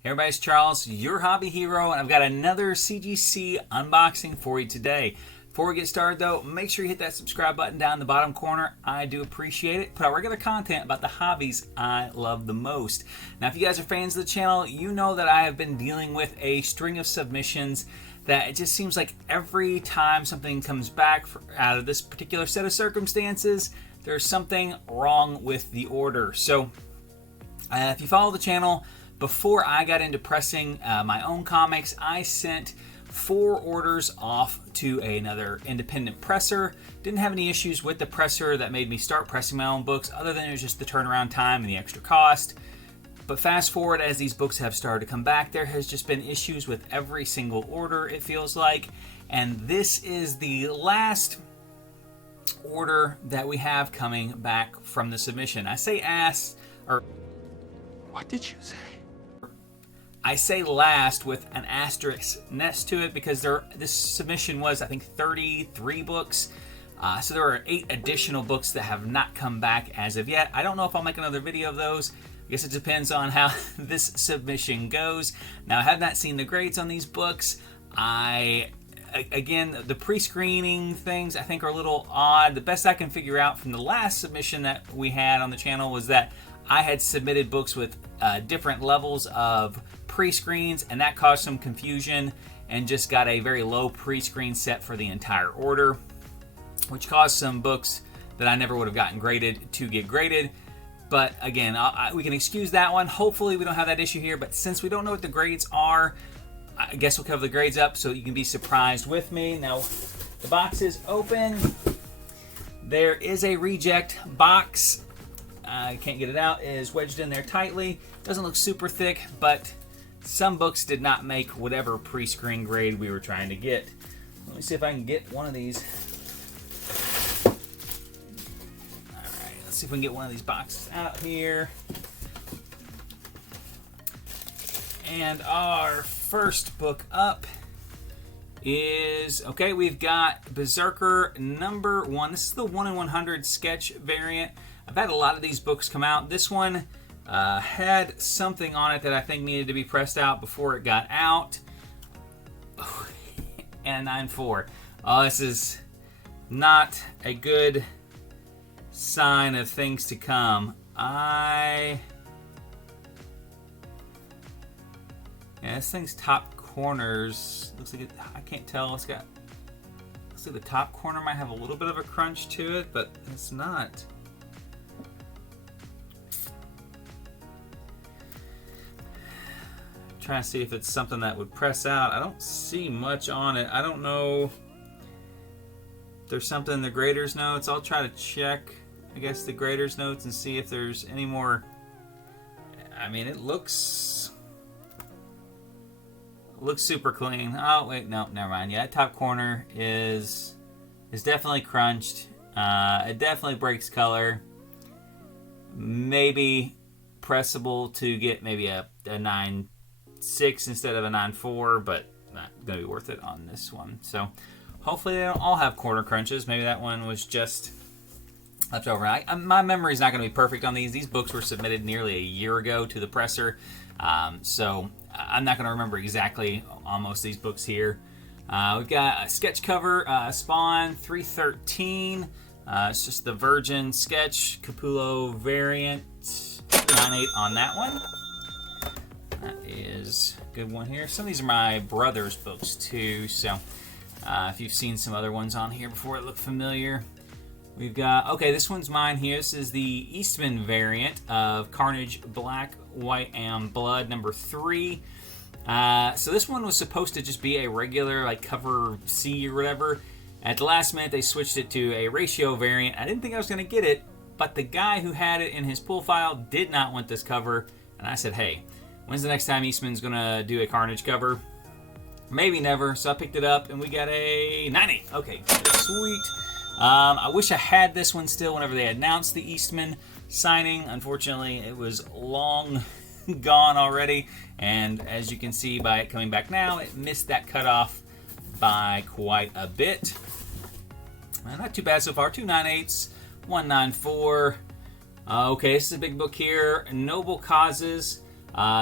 Hey everybody, it's Charles, your hobby hero, and I've got another CGC unboxing for you today. Before we get started though, make sure you hit that subscribe button down in the bottom corner. I do appreciate it. Put out regular content about the hobbies I love the most. Now if you guys are fans of the channel, you know that I have been dealing with a string of submissions that it just seems like every time something comes back out of this particular set of circumstances, there's something wrong with the order. So if you follow the channel, before I got into pressing my own comics, I sent 4 orders off to another independent presser. Didn't have any issues with the presser that made me start pressing my own books, other than it was just the turnaround time and the extra cost. But fast forward, as these books have started to come back, there has just been issues with every single order, it feels like. And this is the last order that we have coming back from the submission. I say What did you say? I say last with an asterisk next to it because this submission was, I think, 33 books. So there are 8 additional books that have not come back as of yet. I don't know if I'll make another video of those. I guess it depends on how this submission goes. Now, I have not seen the grades on these books. Again, the pre-screening things I think are a little odd. The best I can figure out from the last submission that we had on the channel was that I had submitted books with different levels of pre-screens, and that caused some confusion and just got a very low pre-screen set for the entire order, which caused some books that I never would have gotten graded to get graded. But again, we can excuse that one. Hopefully we don't have that issue here, but since we don't know what the grades are, I guess we'll cover the grades up so you can be surprised with me. Now, the box is open. There is a reject box. I can't get it out. It is wedged in there tightly. Doesn't look super thick, but some books did not make whatever pre-screen grade we were trying to get. Let me see if I can get one of these. Alright, let's see if we can get one of these boxes out here. And our first book up is, okay, we've got Berserker number 1. This is the 1 in 100 sketch variant. I've had a lot of these books come out. This one had something on it that I think needed to be pressed out before it got out. And 9.4. Oh, this is not a good sign of things to come. Yeah, this thing's top corners, looks like I can't tell. Looks like the top corner might have a little bit of a crunch to it, but it's not. Trying to see if it's something that would press out. I don't see much on it. I don't know if there's something in the grader's notes. I'll try to check, I guess, the grader's notes and see if there's any more. I mean, it looks super clean. Oh wait, no, never mind. Yeah, that top corner is definitely crunched. It definitely breaks color. Maybe pressable to get maybe a 9.6 instead of a 9.4, but not gonna be worth it on this one. So hopefully they don't all have corner crunches. Maybe that one was just left over. My memory's not gonna be perfect on these. These books were submitted nearly a year ago to the presser, so I'm not gonna remember exactly on most of these books here. We've got a sketch cover, Spawn 313. It's just the Virgin sketch Capullo variant. 9.8 on that one. That is a good one here. Some of these are my brother's books too, so if you've seen some other ones on here before that look familiar. We've got, okay, this one's mine here. This is the Eastman variant of Carnage Black, White, and Blood number 3. So this one was supposed to just be a regular like cover C or whatever. At the last minute they switched it to a ratio variant. I didn't think I was going to get it, but the guy who had it in his pull file did not want this cover, and I said, hey, when's the next time Eastman's gonna do a Carnage cover? Maybe never. So I picked it up and we got a 90. Okay, sweet. I wish I had this one still whenever they announced the Eastman signing. Unfortunately, it was long gone already, and as you can see by it coming back now, it missed that cutoff by quite a bit. Not too bad so far. 2 9/8, 1 9/4. Okay, this is a big book here. Noble Causes.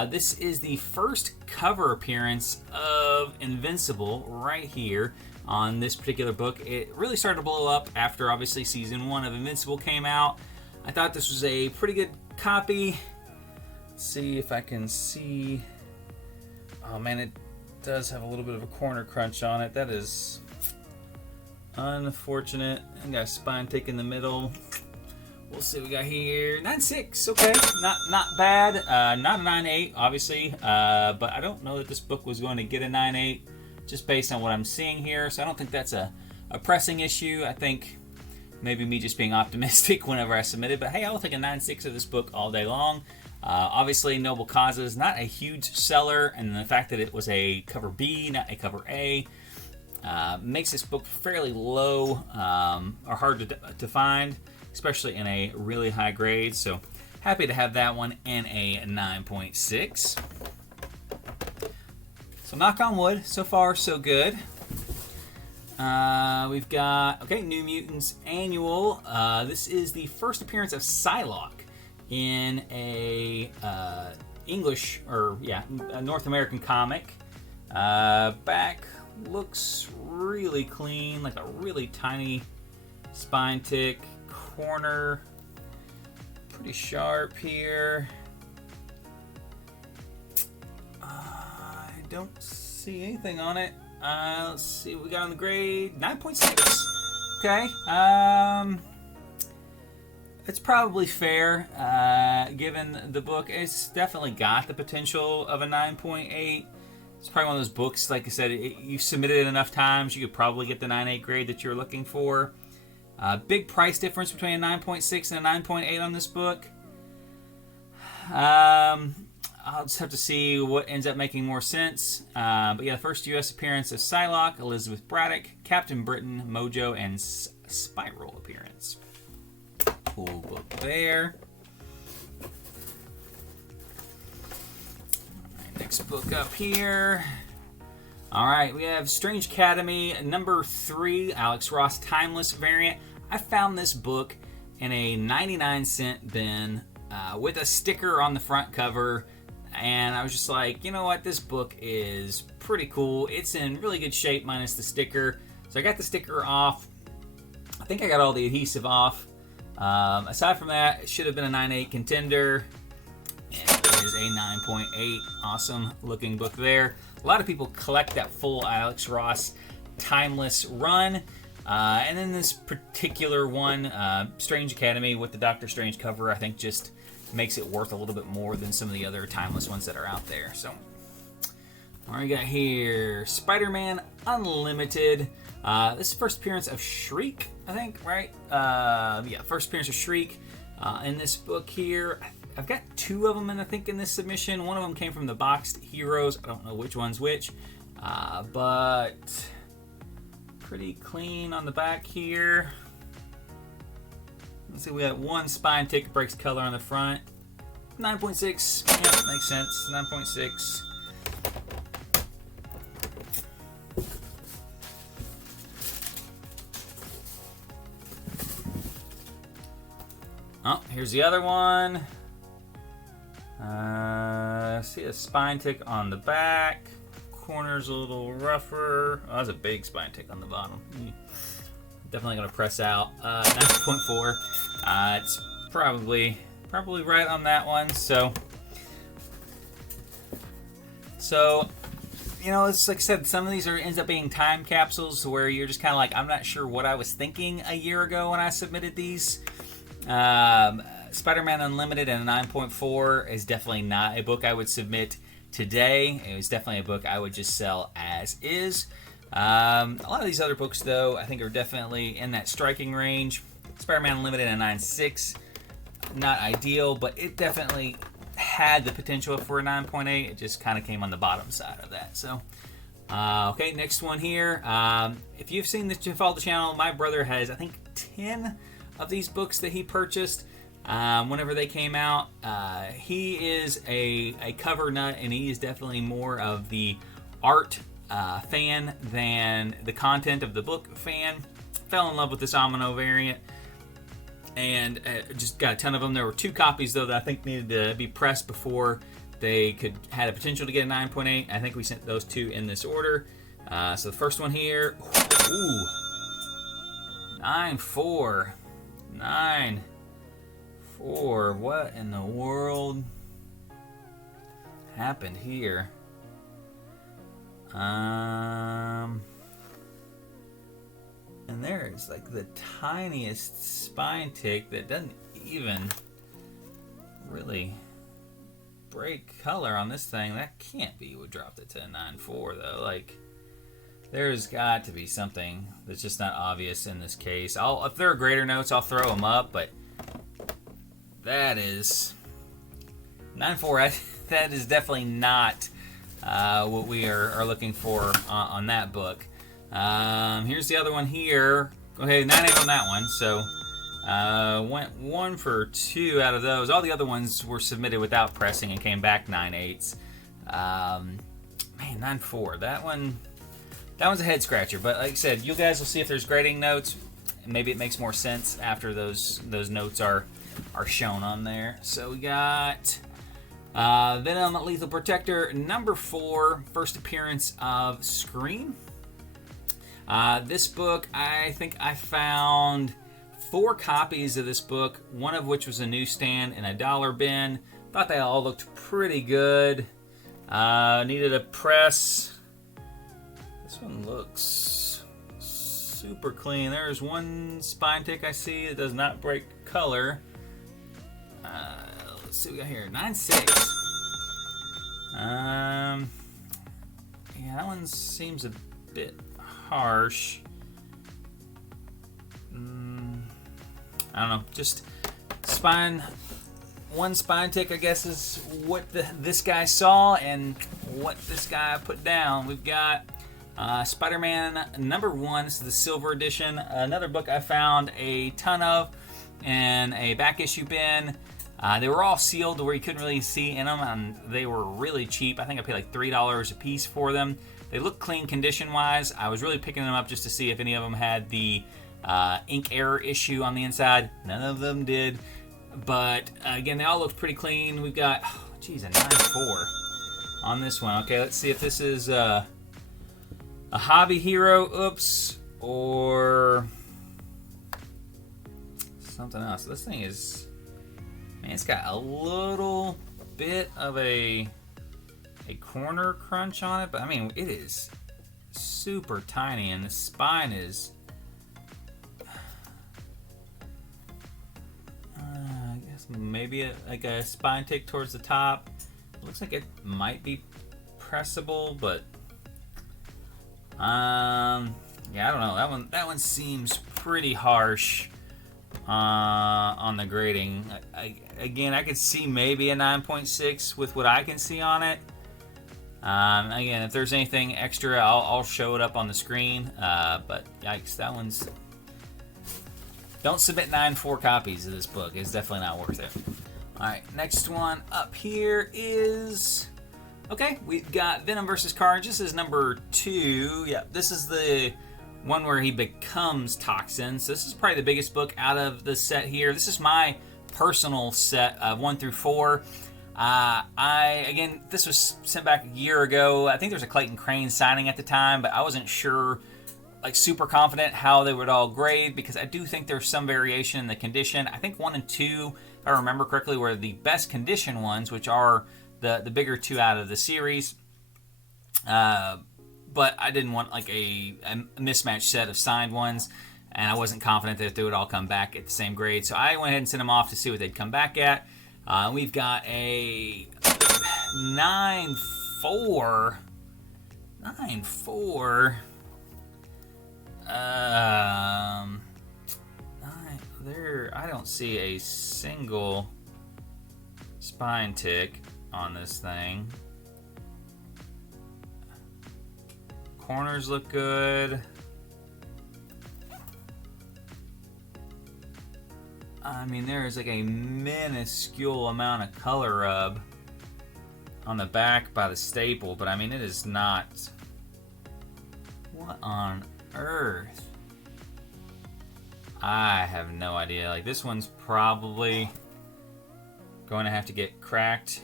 This is the first cover appearance of Invincible right here on this particular book. It really started to blow up after, obviously, season 1 of Invincible came out. I thought this was a pretty good copy. Let's see if I can see. Oh man, it does have a little bit of a corner crunch on it. That is unfortunate. I got a spine tick in the middle. We'll see what we got here. 9.6, okay, not bad. Not a 9.8, obviously, but I don't know that this book was going to get a 9.8 just based on what I'm seeing here. So I don't think that's a pressing issue. I think maybe me just being optimistic whenever I submit it. But hey, I'll take a 9.6 of this book all day long. Obviously, Noble Causes, not a huge seller, and the fact that it was a cover B, not a cover A, makes this book fairly low or hard to find, especially in a really high grade. So happy to have that one in a 9.6. So knock on wood, so far so good. We've got, okay, New Mutants Annual. This is the first appearance of Psylocke in a English, or yeah, a North American comic. Back looks really clean, like a really tiny spine tick. Corner pretty sharp here. I don't see anything on it. Let's see what we got on the grade. 9.6. Okay. It's probably fair, given the book. It's definitely got the potential of a 9.8. It's probably one of those books, like I said, you submitted it enough times, you could probably get the 9.8 grade that you're looking for. Big price difference between a 9.6 and a 9.8 on this book. I'll just have to see what ends up making more sense. But yeah, the first U.S. appearance of Psylocke, Elizabeth Braddock, Captain Britain, Mojo, and Spiral appearance. Cool book there. Alright, next book up here. Alright, we have Strange Academy, number 3, Alex Ross Timeless variant. I found this book in a 99-cent bin with a sticker on the front cover, and I was just like, you know what, this book is pretty cool. It's in really good shape minus the sticker. So I got the sticker off. I think I got all the adhesive off. Aside from that, it should have been a 9.8 contender. And it is a 9.8. Awesome looking book there. A lot of people collect that full Alex Ross Timeless run. And then this particular one, Strange Academy with the Doctor Strange cover, I think just makes it worth a little bit more than some of the other Timeless ones that are out there. So, what we got here? Spider-Man Unlimited. This is the first appearance of Shriek, I think, right? Yeah, first appearance of Shriek in this book here. I've got 2 of them, I think, in this submission. One of them came from the Boxed Heroes. I don't know which one's which, but pretty clean on the back here. Let's see, we got 1 spine tick, breaks color on the front. 9.6, yeah, makes sense. 9.6. Oh, here's the other one. See a spine tick on the back. Corner's a little rougher. Oh, that's a big spine tick on the bottom. Definitely gonna press out. 9.4. It's probably right on that one. So you know, it's like I said, some of these ends up being time capsules where you're just kind of like, I'm not sure what I was thinking a year ago when I submitted these. Spider-Man Unlimited and a 9.4 is definitely not a book I would submit today. It was definitely a book I would just sell as is. A lot of these other books, though, I think are definitely in that striking range. Spider-Man Unlimited and 9.6, not ideal, but it definitely had the potential for a 9.8. It just kind of came on the bottom side of that. So, okay, next one here. If you've seen this, you follow the channel, my brother has, I think, 10 of these books that he purchased whenever they came out. He is a cover nut, and he is definitely more of the art fan than the content of the book fan. Fell in love with this Amino variant and just got a ton of them. There were 2 copies, though, that I think needed to be pressed before they had a potential to get a 9.8. I think we sent those two in this order. So the first one here, ooh, 9.4, 9.4. What in the world happened here? And there's like the tiniest spine tick that doesn't even really break color on this thing. That can't be what dropped it to a 9.4 though. Like, there's got to be something that's just not obvious in this case. If there are greater notes, I'll throw them up, but that is 9.4. That is definitely not what we are looking for on that book. Here's the other one here. Okay, 9.8 on that one. So went 1 for 2 out of those. All the other ones were submitted without pressing and came back 9.8s. Man, 9.4. That one's a head scratcher. But like I said, you guys will see if there's grading notes. Maybe it makes more sense after those notes are shown on there. So we got Venom, Lethal Protector, number 4, first appearance of Scream. This book, I think I found 4 copies of this book, one of which was a newsstand in a dollar bin. Thought they all looked pretty good. Needed a press. This one looks super clean. There's one spine tick I see that does not break color. Let's see what we got here. 9.6. Yeah, that one seems a bit harsh. I don't know. Just one spine tick, I guess, is what this guy saw and what this guy put down. We've got Spider-Man number 1. This is the Silver Edition. Another book I found a ton of in a back issue bin. They were all sealed to where you couldn't really see in them, and they were really cheap. I think I paid like $3 a piece for them. They look clean condition-wise. I was really picking them up just to see if any of them had the ink error issue on the inside. None of them did. But again, they all looked pretty clean. We've got, a 9.4 on this one. Okay, let's see if this is a hobby hero, or something else. This thing is... Man, it's got a little bit of a corner crunch on it, but I mean, it is super tiny, and the spine is... I guess maybe like a spine tick towards the top. It looks like it might be pressable, but yeah, I don't know. That one seems pretty harsh on the grading. Again, I could see maybe a 9.6 with what I can see on it. Again, if there's anything extra, I'll show it up on the screen. But yikes, that one's... Don't submit 9.4 copies of this book. It's definitely not worth it. Alright, next one up here is... Okay, we've got Venom versus Carnage. This is number 2. Yeah, this is the one where he becomes Toxin. So this is probably the biggest book out of the set here. This is my personal set of 1 through 4. Again, this was sent back a year ago. I think there was a Clayton Crane signing at the time, but I wasn't sure, like super confident how they would all grade, because I do think there's some variation in the condition. I think 1 and 2, if I remember correctly, were the best condition ones, which are the bigger 2 out of the series. But I didn't want like a mismatched set of signed ones, and I wasn't confident that they would all come back at the same grade. So I went ahead and sent them off to see what they'd come back at. We've got a 9.4. 9.4. There, I don't see a single spine tick on this thing. Corners look good. I mean, there is like a minuscule amount of color rub on the back by the staple, but I mean, it is not... What on earth? I have no idea. Like, this one's probably going to have to get cracked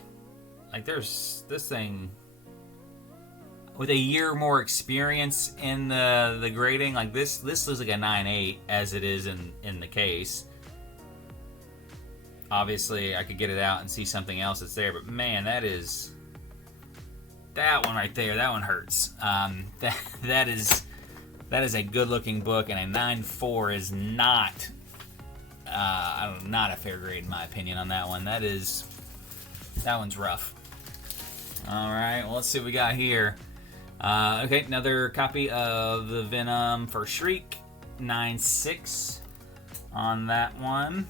like there's this thing with a year more experience in the grading. Like this looks like a 9.8 as it is in the case. Obviously, I could get it out and see something else that's there, but man, that one right there. That one hurts. That is a good-looking book, and a 9.4 is not not a fair grade in my opinion on that one. That one's rough. All right, well, let's see what we got here. Okay, another copy of the Venom for Shriek, 9.6 on that one.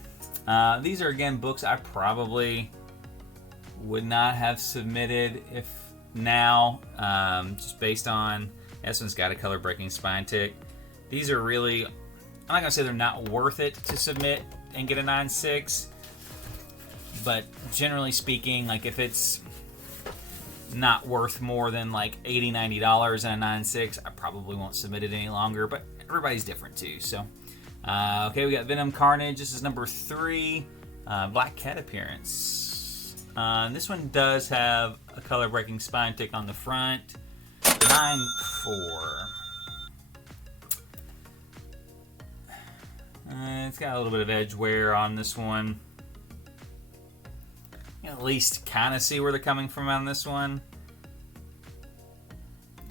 These are, again, books I probably would not have submitted if now, just based on, this one's got a color-breaking spine tick. These are really, I'm not going to say they're not worth it to submit and get a 9.6, but generally speaking, like if it's not worth more than like $80, $90 and a 9.6, I probably won't submit it any longer, but everybody's different too, so. Okay, we got Venom Carnage. This is number 3. Black Cat appearance. This one does have a color-breaking spine tick on the front. 9.4. It's got a little bit of edge wear on this one. You can at least kind of see where they're coming from on this one.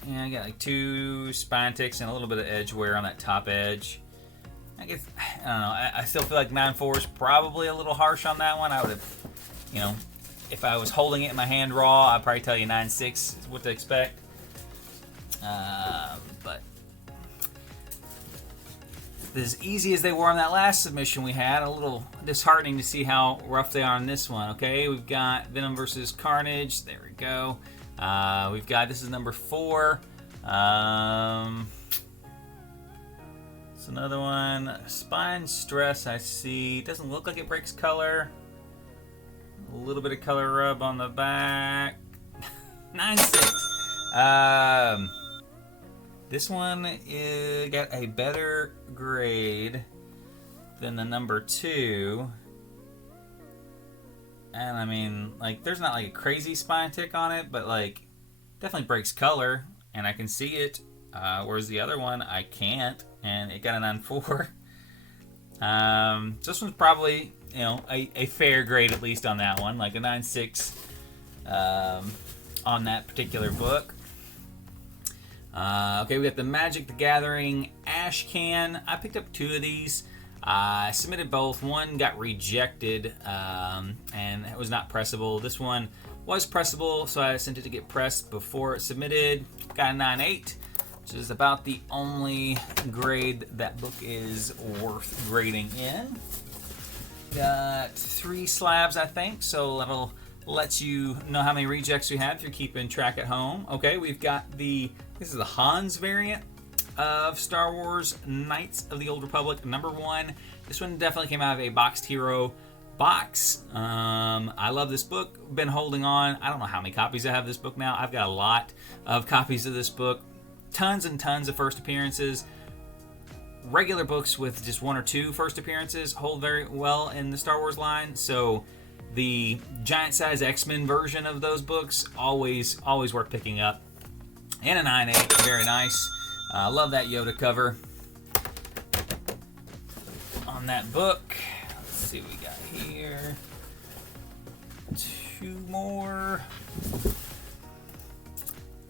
Yeah, I got like 2 spine ticks and a little bit of edge wear on that top edge. I guess, I don't know, I still feel like 9.4 is probably a little harsh on that one. I would have, you know, if I was holding it in my hand raw, I'd probably tell you 9.6 is what to expect. But as easy as they were on that last submission we had, a little disheartening to see how rough they are on this one. Okay, we've got Venom versus Carnage. There we go. We've got, this is number 4. It's another one. Spine stress, I see. Doesn't look like it breaks color. A little bit of color rub on the back. 9.6. This one got a better grade than the number 2. And I mean, like, there's not like a crazy spine tick on it, but like, definitely breaks color, and I can see it. Whereas the other one, I can't, and it got a 9.4. So this one's probably, you know, a fair grade at least on that one, like a 9.6 on that particular book. Okay, we got the Magic the Gathering Ash Can. I picked up 2 of these. I submitted both. One got rejected, and it was not pressable. This one was pressable, so I sent it to get pressed before it submitted. Got a 9.8. Which is about the only grade that book is worth grading in. Got 3 slabs, I think, so that'll let you know how many rejects we have if you're keeping track at home. Okay, we've got this is the Hans variant of Star Wars Knights of the Old Republic, number 1. This one definitely came out of a Boxed Hero box. I love this book. Been holding on. I don't know how many copies I have of this book now. I've got a lot of copies of this book. Tons and tons of first appearances. Regular books with just 1 or 2 first appearances hold very well in the Star Wars line. So the giant size X-Men version of those books, always worth picking up. And a 9.8, very nice. Love that Yoda cover on that book. Let's see what we got here. 2 more.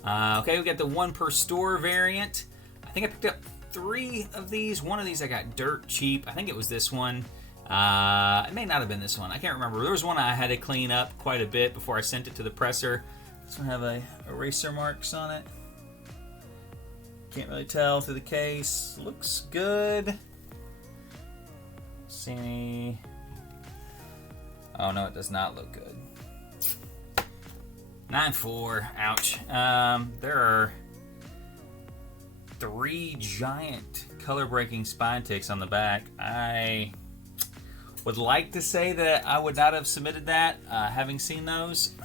Okay, we got the 1 per store variant. I think I picked up 3 of these. One of these I got dirt cheap. I think it was this one. It may not have been this one. I can't remember. There was one I had to clean up quite a bit before I sent it to the presser. This one have eraser marks on it. Can't really tell through the case. Looks good. See any? Oh no, it does not look good. 9.4. Ouch. There are 3 giant color-breaking spine ticks on the back. I would like to say that I would not have submitted that, having seen those,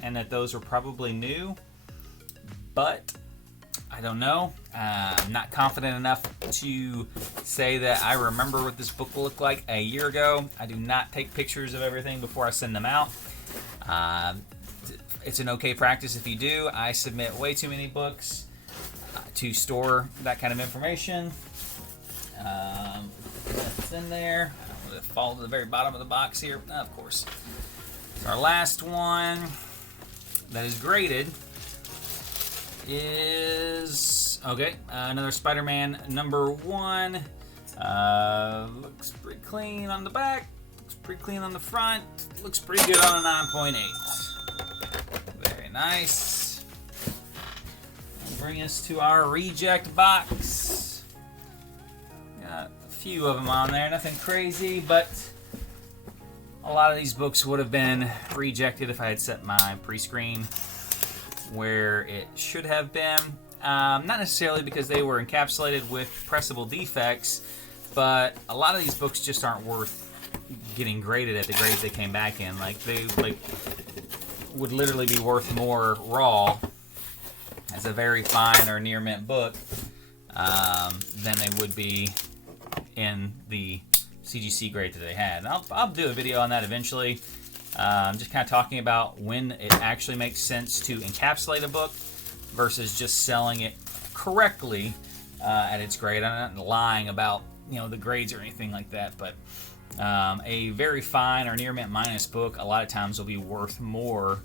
and that those are probably new, but I don't know. I'm not confident enough to say that I remember what this book looked like a year ago. I do not take pictures of everything before I send them out. It's an okay practice if you do. I submit way too many books to store that kind of information. That's in there. I'm going to fall to the very bottom of the box here. Of course. Our last one that is graded is, okay, another Spider-Man #1. Looks pretty clean on the back. Looks pretty clean on the front. Looks pretty good on a 9.8. Very nice. That'll bring us to our reject box. Got a few of them on there. Nothing crazy, but a lot of these books would have been rejected if I had set my pre-screen where it should have been. Not necessarily because they were encapsulated with pressable defects, but a lot of these books just aren't worth getting graded at the grades they came back in. Like, they would literally be worth more raw as a very fine or near mint book than they would be in the CGC grade that they had. And I'll do a video on that eventually. Just kind of talking about when it actually makes sense to encapsulate a book versus just selling it correctly at its grade. I'm not lying about the grades or anything like that, but a very fine or near mint minus book a lot of times will be worth more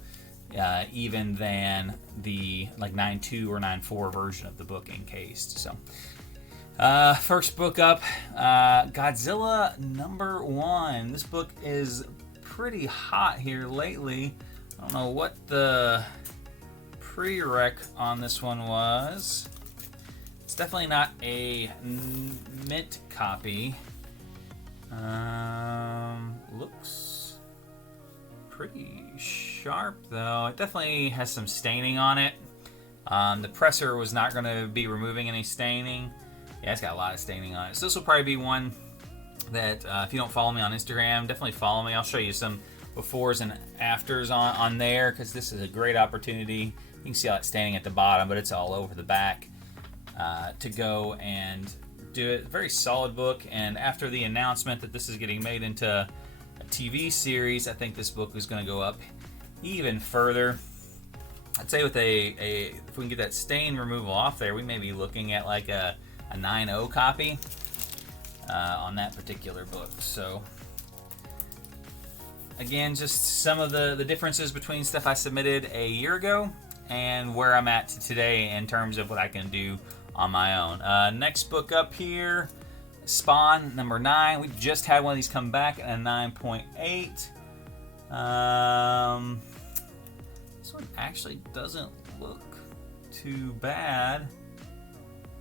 even than the 9.2 or 9.4 version of the book encased. So first book up, Godzilla #1. This book is pretty hot here lately. I don't know what the prereq on this one was. It's definitely not a mint copy. Looks pretty sharp though. It definitely has some staining on it. The presser was not going to be removing any staining. Yeah, it's got a lot of staining on it. So this will probably be one that if you don't follow me on Instagram, definitely follow me. I'll show you some befores and afters on there, because this is a great opportunity. You can see all that staining at the bottom, but it's all over the back to go and do it. Very solid book, and after the announcement that this is getting made into a TV series, I think this book is going to go up even further. I'd say with if we can get that stain removal off there, we may be looking at like a 9.0 copy on that particular book. So again, just some of the differences between stuff I submitted a year ago and where I'm at today in terms of what I can do on my own. Next book up here, Spawn #9. We just had one of these come back at a 9.8. This one actually doesn't look too bad.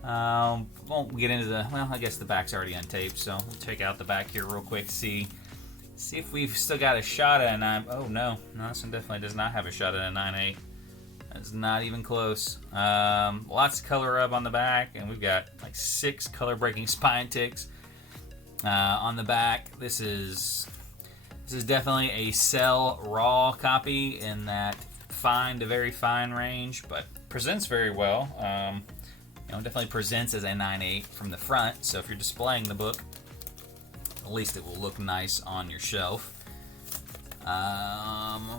Won't get into well, I guess the back's already untaped, so we'll check out the back here real quick, see if we've still got a shot at a 9. Oh no, this one definitely does not have a shot at a 9.8. That's not even close. Lots of color up on the back, and we've got like 6 color breaking spine ticks on the back. This is definitely a sell raw copy in that fine to very fine range, but presents very well. Definitely presents as a 9.8 from the front, so if you're displaying the book, at least it will look nice on your shelf.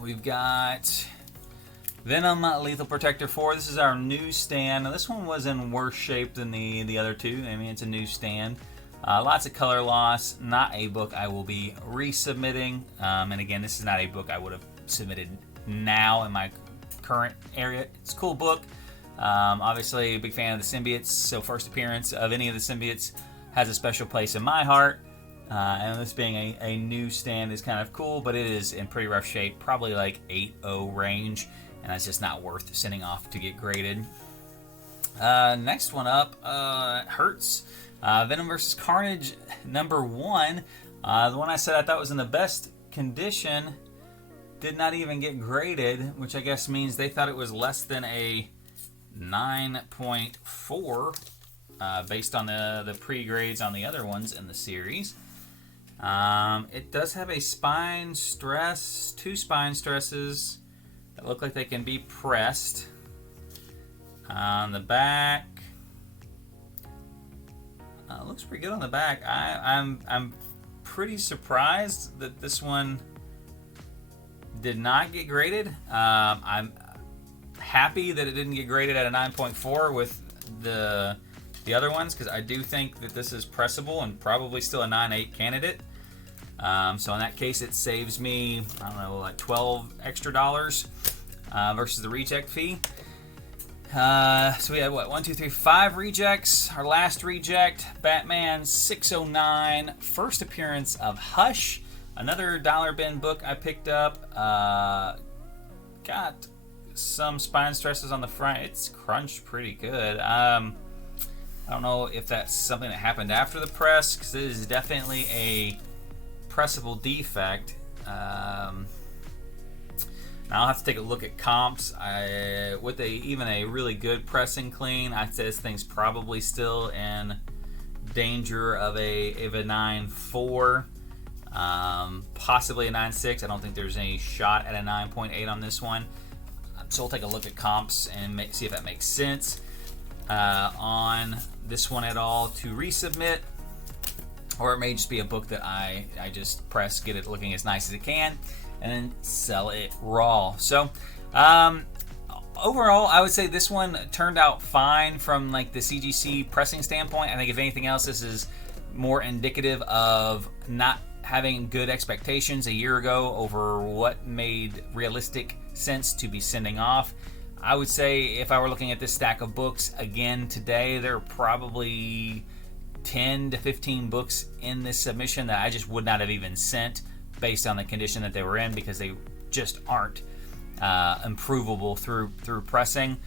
We've got Venom Lethal Protector 4. This is our newsstand. Now, this one was in worse shape than the other two. I mean, it's a newsstand. Lots of color loss. Not a book I will be resubmitting. And again, this is not a book I would have submitted now in my current area. It's a cool book. Obviously, a big fan of the symbiotes, so first appearance of any of the symbiotes has a special place in my heart. And this being a new stand is kind of cool, but it is in pretty rough shape, probably like 8.0 range, and that's just not worth sending off to get graded. Next one up, hurts. Venom vs. Carnage #1. The one I said I thought was in the best condition did not even get graded, which I guess means they thought it was less than a 9.4 based on the pre-grades on the other ones in the series. It does have a spine stress, 2 spine stresses that look like they can be pressed. On the back, looks pretty good on the back. I'm pretty surprised that this one did not get graded. I'm happy that it didn't get graded at a 9.4 with the other ones, because I do think that this is pressable and probably still a 9.8 candidate. So in that case, it saves me, I don't know, like $12 extra versus the reject fee. So we had what, 1, 2, 3, 5 rejects. Our last reject, Batman 609, first appearance of Hush, another dollar bin book I picked up. Got some spine stresses on the front. It's crunched pretty good. I don't know if that's something that happened after the press, because it is definitely a pressable defect. Now I'll have to take a look at comps. With even a really good pressing clean, I'd say this thing's probably still in danger of a 9.4, possibly a 9.6. I don't think there's any shot at a 9.8 on this one. So we'll take a look at comps and see if that makes sense on this one at all to resubmit. Or it may just be a book that I just press, get it looking as nice as it can, and then sell it raw. So overall, I would say this one turned out fine from like the CGC pressing standpoint. I think if anything else, this is more indicative of not having good expectations a year ago over what made realistic sense to be sending off. I would say if I were looking at this stack of books again today, there are probably 10 to 15 books in this submission that I just would not have even sent based on the condition that they were in, because they just aren't improvable through pressing.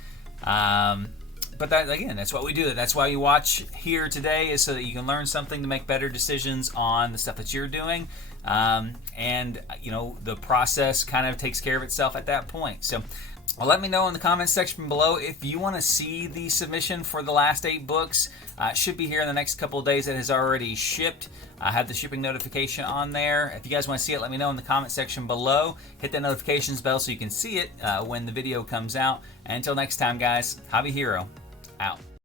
But that, again, that's what we do. That's why you watch here today, is so that you can learn something to make better decisions on the stuff that you're doing. And you know, the process kind of takes care of itself at that point. So well, let me know in the comments section below if you want to see the submission for the last 8 books. It should be here in the next couple of days. It has already shipped. I have the shipping notification on there. If you guys want to see it, let me know in the comment section below. Hit that notifications bell so you can see it when the video comes out. And until next time, guys, Hobby Hero out.